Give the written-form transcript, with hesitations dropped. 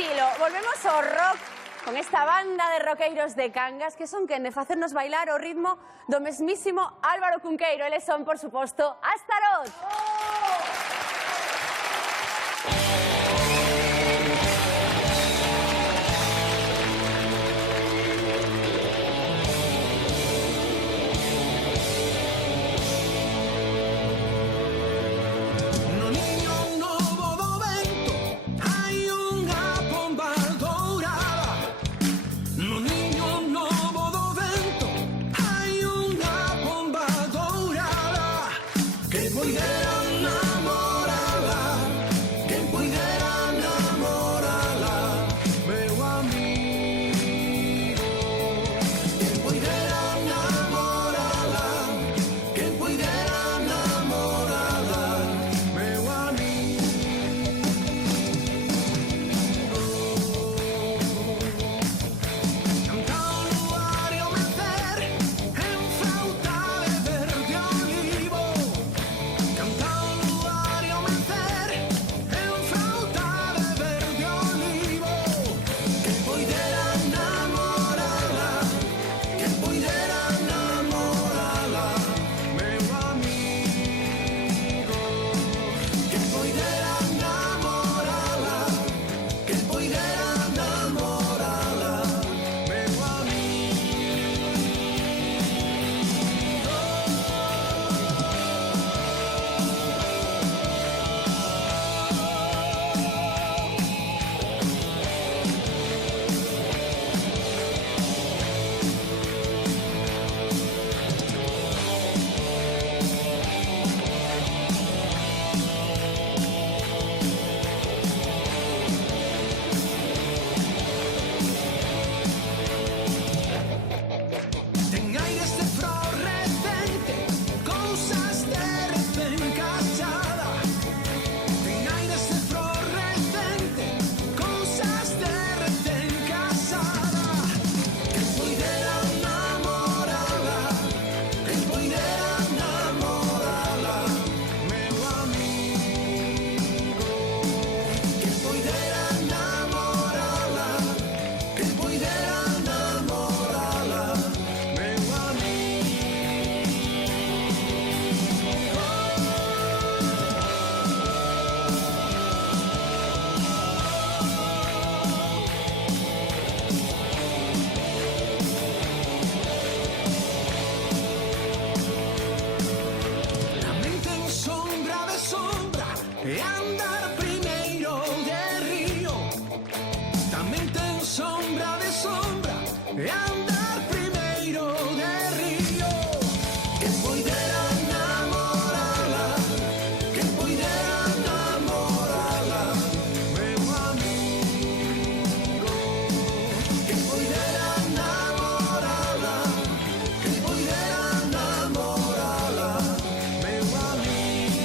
estilo. Volvemos ao rock con esta banda de roqueiros de Cangas que son quen de facernos bailar ao ritmo do mesmísimo Álvaro Cunqueiro. Eles son, por suposto, Astaroth. Andar primeiro de río, tamén ten sombra de sombra. Andar primeiro de río, que poidera namorala, que poidera namorala, meu amigo, que poidera namorala, que poidera namorala, meu amigo.